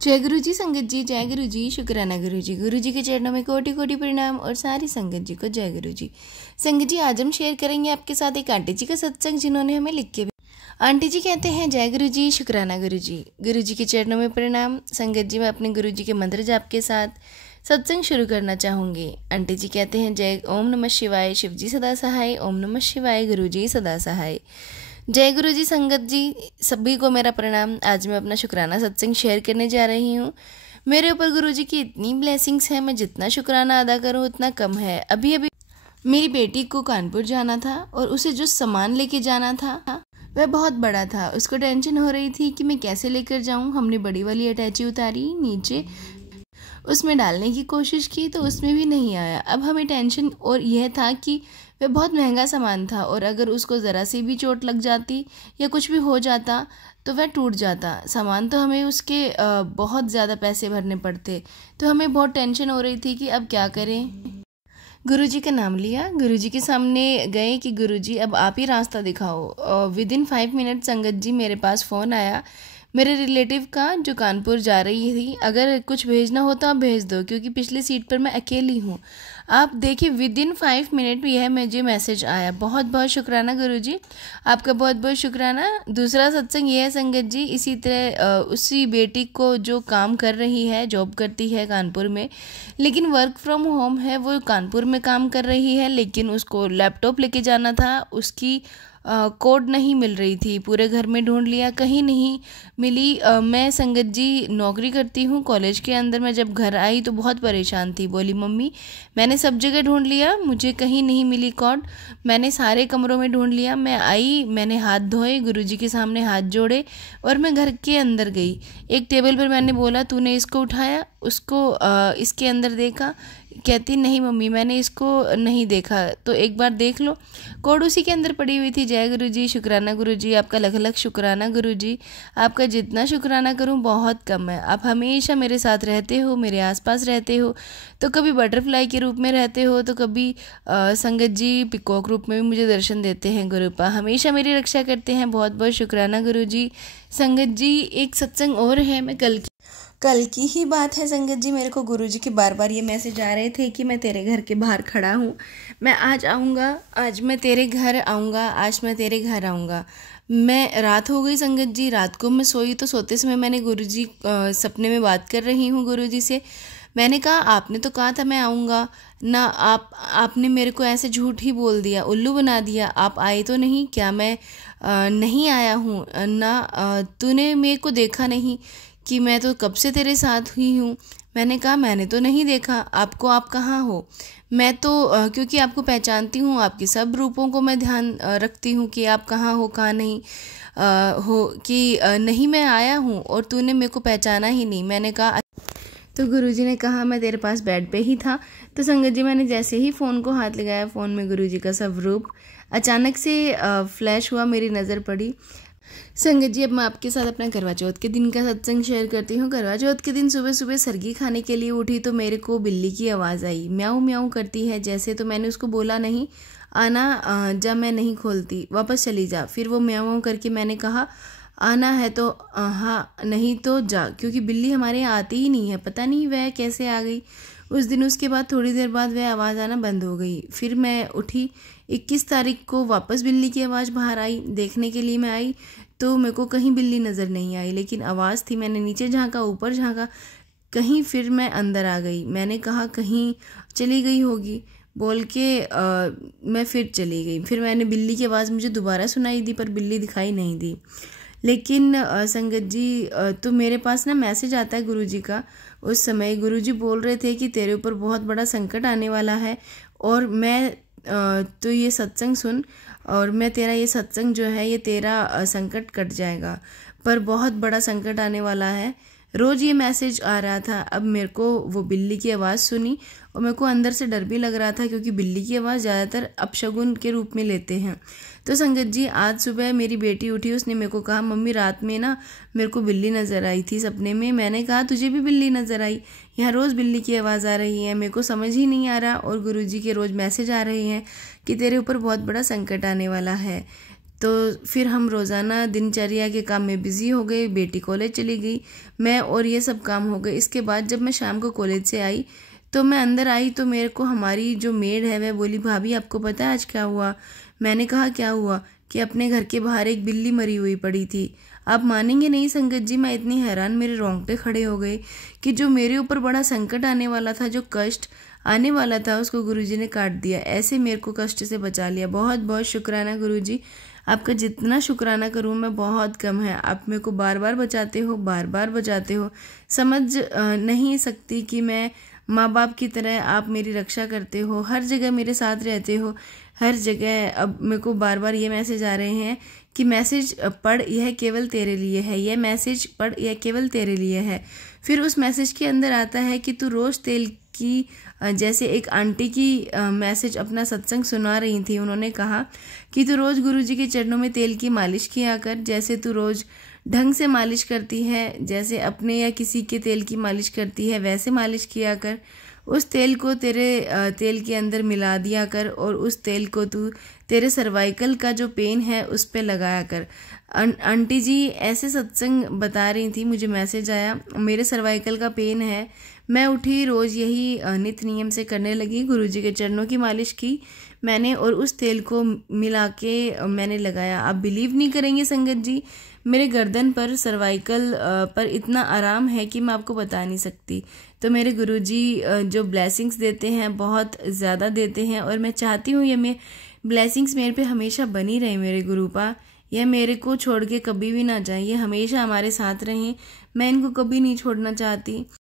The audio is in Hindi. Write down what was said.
जय गुरु जी संगत जी, जय गुरु जी, शुक्राना गुरु जी के चरणों में कोटि कोटि प्रणाम और सारी संगत जी को जय गुरु जी। संगत जी, आज हम शेयर करेंगे आपके साथ एक आंटी जी का सत्संग जिन्होंने हमें लिख के। आंटी जी कहते हैं, जय गुरु जी, शुक्राना गुरु जी के चरणों में प्रणाम। संगत जी, मैं अपने गुरु जी के मंत्र जाप के साथ सत्संग शुरू करना चाहूँगी। आंटी जी कहते हैं, जय ओम नमः शिवाय, शिव जी सदा सहाय, ओम नमः शिवाय, गुरु जी सदा सहाय। जय गुरु जी संगत जी, सभी को मेरा प्रणाम। आज मैं अपना शुक्राना सत्संग शेयर करने जा रही हूँ। मेरे ऊपर गुरु जी की इतनी ब्लेसिंग्स हैं, मैं जितना शुक्राना अदा करूँ उतना कम है। अभी मेरी बेटी को कानपुर जाना था और उसे जो सामान लेके जाना था वह बहुत बड़ा था। उसको टेंशन हो रही थी कि मैं कैसे लेकर जाऊँ। हमने बड़ी वाली अटैची उतारी, नीचे उसमें डालने की कोशिश की तो उसमें भी नहीं आया। अब हमें टेंशन और यह था कि वह बहुत महंगा सामान था और अगर उसको ज़रा सी भी चोट लग जाती या कुछ भी हो जाता तो वह टूट जाता सामान, तो हमें उसके बहुत ज़्यादा पैसे भरने पड़ते। तो हमें बहुत टेंशन हो रही थी कि अब क्या करें। गुरुजी का नाम लिया, गुरुजी के सामने गए कि गुरुजी अब आप ही रास्ता दिखाओ। विदिन 5 मिनट संगत जी मेरे पास फ़ोन आया मेरे रिलेटिव का जो कानपुर जा रही थी। अगर कुछ भेजना हो तो आप भेज दो, क्योंकि पिछली सीट पर मैं अकेली हूँ। आप देखिए विदिन 5 मिनट में यह मुझे मैसेज आया। बहुत बहुत शुक्राना गुरुजी, आपका बहुत बहुत शुक्राना। दूसरा सत्संग ये है संगत जी, इसी तरह उसी बेटी को जो काम कर रही है, जॉब करती है कानपुर में, लेकिन वर्क फ्रॉम होम है, वो कानपुर में काम कर रही है, लेकिन उसको लैपटॉप लेके जाना था। उसकी कोड नहीं मिल रही थी, पूरे घर में ढूंढ लिया, कहीं नहीं मिली। मैं संगत जी नौकरी करती हूँ कॉलेज के अंदर। मैं जब घर आई तो बहुत परेशान थी। बोली मम्मी मैंने सब जगह ढूंढ लिया, मुझे कहीं नहीं मिली कोड। मैंने सारे कमरों में ढूंढ लिया। मैं आई, मैंने हाथ धोए, गुरुजी के सामने हाथ जोड़े और मैं घर के अंदर गई। एक टेबल पर मैंने बोला तूने इसको उठाया, उसको इसके अंदर देखा। कहती नहीं मम्मी मैंने इसको नहीं देखा। तो एक बार देख लो, कोड उसी के अंदर पड़ी हुई थी। जय गुरु जी, शुक्राना गुरु जी, आपका लख लख शुक्राना गुरु जी। आपका जितना शुक्राना करूं बहुत कम है। आप हमेशा मेरे साथ रहते हो, मेरे आसपास रहते हो। तो कभी बटरफ्लाई के रूप में रहते हो तो कभी संगत जी पिकॉक रूप में भी मुझे दर्शन देते हैं। गुरुपा हमेशा मेरी रक्षा करते हैं। बहुत बहुत शुक्राना गुरु जी। संगत जी एक सत्संग और है, मैं कल की ही बात है संगत जी। मेरे को गुरुजी के बार बार ये मैसेज आ रहे थे कि मैं तेरे घर के बाहर खड़ा हूँ, मैं आज आऊँगा, आज मैं तेरे घर आऊँगा, आज मैं तेरे घर आऊँगा। मैं रात हो गई संगत जी, रात को मैं सोई तो सोते समय मैंने गुरुजी सपने में बात कर रही हूँ गुरुजी से। मैंने कहा आपने तो कहा था मैं आऊँगा ना, आपने मेरे को ऐसे झूठ ही बोल दिया, उल्लू बना दिया। आप आए तो नहीं क्या? मैं नहीं आया हूँ ना, तूने मेरे को देखा नहीं कि मैं तो कब से तेरे साथ हुई हूँ। मैंने कहा मैंने तो नहीं देखा आपको, आप कहाँ हो? मैं तो क्योंकि आपको पहचानती हूँ, आपके सब रूपों को मैं ध्यान रखती हूँ कि आप कहाँ हो कहाँ नहीं हो, कि नहीं मैं आया हूँ और तूने मेरे को पहचाना ही नहीं। मैंने कहा तो गुरुजी ने कहा मैं तेरे पास बेड पे ही था। तो संगत जी मैंने जैसे ही फ़ोन को हाथ लगाया, फ़ोन में गुरुजी का सब रूप अचानक से फ्लैश हुआ, मेरी नज़र पड़ी। संगत जी अब मैं आपके साथ अपना करवा चौथ के दिन का सत्संग शेयर करती हूँ। करवा चौथ के दिन सुबह सुबह सरगी खाने के लिए उठी तो मेरे को बिल्ली की आवाज़ आई, म्याऊं म्याऊं करती है जैसे। तो मैंने उसको बोला नहीं आना, जब मैं नहीं खोलती वापस चली जा। फिर वो म्याऊं म्याऊं करके मैंने कहा आना है तो हाँ, नहीं तो जा, क्योंकि बिल्ली हमारे यहाँ आती ही नहीं है, पता नहीं वह कैसे आ गई उस दिन। उसके बाद थोड़ी देर बाद वह आवाज़ आना बंद हो गई। फिर मैं उठी, 21 तारीख को वापस बिल्ली की आवाज़ बाहर आई। देखने के लिए मैं आई तो मेरे को कहीं बिल्ली नज़र नहीं आई, लेकिन आवाज़ थी। मैंने नीचे झांका, ऊपर झांका, कहीं। फिर मैं अंदर आ गई। मैंने कहा कहीं चली गई होगी बोल के मैं फिर चली गई। फिर मैंने बिल्ली की आवाज़ मुझे दोबारा सुनाई दी पर बिल्ली दिखाई नहीं दी। लेकिन संगत जी तो मेरे पास ना मैसेज आता है गुरुजी का। उस समय गुरुजी बोल रहे थे कि तेरे ऊपर बहुत बड़ा संकट आने वाला है और मैं तो ये सत्संग सुन और मैं तेरा ये सत्संग जो है ये तेरा संकट कट जाएगा, पर बहुत बड़ा संकट आने वाला है। रोज़ ये मैसेज आ रहा था। अब मेरे को वो बिल्ली की आवाज़ सुनी और मेरे को अंदर से डर भी लग रहा था, क्योंकि बिल्ली की आवाज़ ज़्यादातर अपशगुन के रूप में लेते हैं। तो संगत जी आज सुबह मेरी बेटी उठी, उसने मेरे को कहा मम्मी रात में ना मेरे को बिल्ली नज़र आई थी सपने में। मैंने कहा तुझे भी बिल्ली नज़र आई? यहाँ रोज़ बिल्ली की आवाज़ आ रही है, मेरे को समझ ही नहीं आ रहा। और गुरुजी के रोज़ मैसेज आ रहे हैं कि तेरे ऊपर बहुत बड़ा संकट आने वाला है। तो फिर हम रोज़ाना दिनचर्या के काम में बिज़ी हो गए। बेटी कॉलेज चली गई, मैं और ये सब काम हो गए। इसके बाद जब मैं शाम को कॉलेज से आई तो मैं अंदर आई तो मेरे को हमारी जो मेड है वह बोली, भाभी आपको पता है आज क्या हुआ? मैंने कहा क्या हुआ? कि अपने घर के बाहर एक बिल्ली मरी हुई पड़ी थी। आप मानेंगे नहीं संगत जी, मैं इतनी हैरान, मेरे रोंगटे खड़े हो गए कि जो मेरे ऊपर बड़ा संकट आने वाला था, जो कष्ट आने वाला था, उसको गुरुजी ने काट दिया। ऐसे मेरे को कष्ट से बचा लिया। बहुत बहुत शुक्राना गुरुजी, आपका जितना शुक्राना करूँ मैं बहुत कम है। आप मेरे को बार बार बचाते हो, बार बार बचाते हो। समझ नहीं सकती कि मैं माँ बाप की तरह आप मेरी रक्षा करते हो, हर जगह मेरे साथ रहते हो, हर जगह। अब मेरे को बार बार ये मैसेज आ रहे हैं कि मैसेज पढ़, यह केवल तेरे लिए है, यह मैसेज पढ़, यह केवल तेरे लिए है। फिर उस मैसेज के अंदर आता है कि तू रोज़ तेल की, जैसे एक आंटी की मैसेज अपना सत्संग सुना रही थी, उन्होंने कहा कि तू रोज़ गुरुजी के चरणों में तेल की मालिश किया कर, जैसे तू रोज़ ढंग से मालिश करती है, जैसे अपने या किसी के तेल की मालिश करती है वैसे मालिश किया कर। उस तेल को तेरे तेल के अंदर मिला दिया कर और उस तेल को तू तेरे सर्वाइकल का जो पेन है उस पे लगाया कर। आंटी जी ऐसे सत्संग बता रही थी, मुझे मैसेज आया, मेरे सर्वाइकल का पेन है। मैं उठी, रोज़ यही नित्य नियम से करने लगी, गुरुजी के चरणों की मालिश की मैंने और उस तेल को मिला के मैंने लगाया। आप बिलीव नहीं करेंगे संगत जी, मेरे गर्दन पर, सर्वाइकल पर इतना आराम है कि मैं आपको बता नहीं सकती। तो मेरे गुरुजी जो ब्लेसिंग्स देते हैं बहुत ज़्यादा देते हैं और मैं चाहती हूँ ये ब्लेसिंग्स मेरे पे हमेशा बनी रहे। मेरे गुरुपा यह मेरे को छोड़ के कभी भी ना जाए, ये हमेशा हमारे साथ रहें, मैं इनको कभी नहीं छोड़ना चाहती।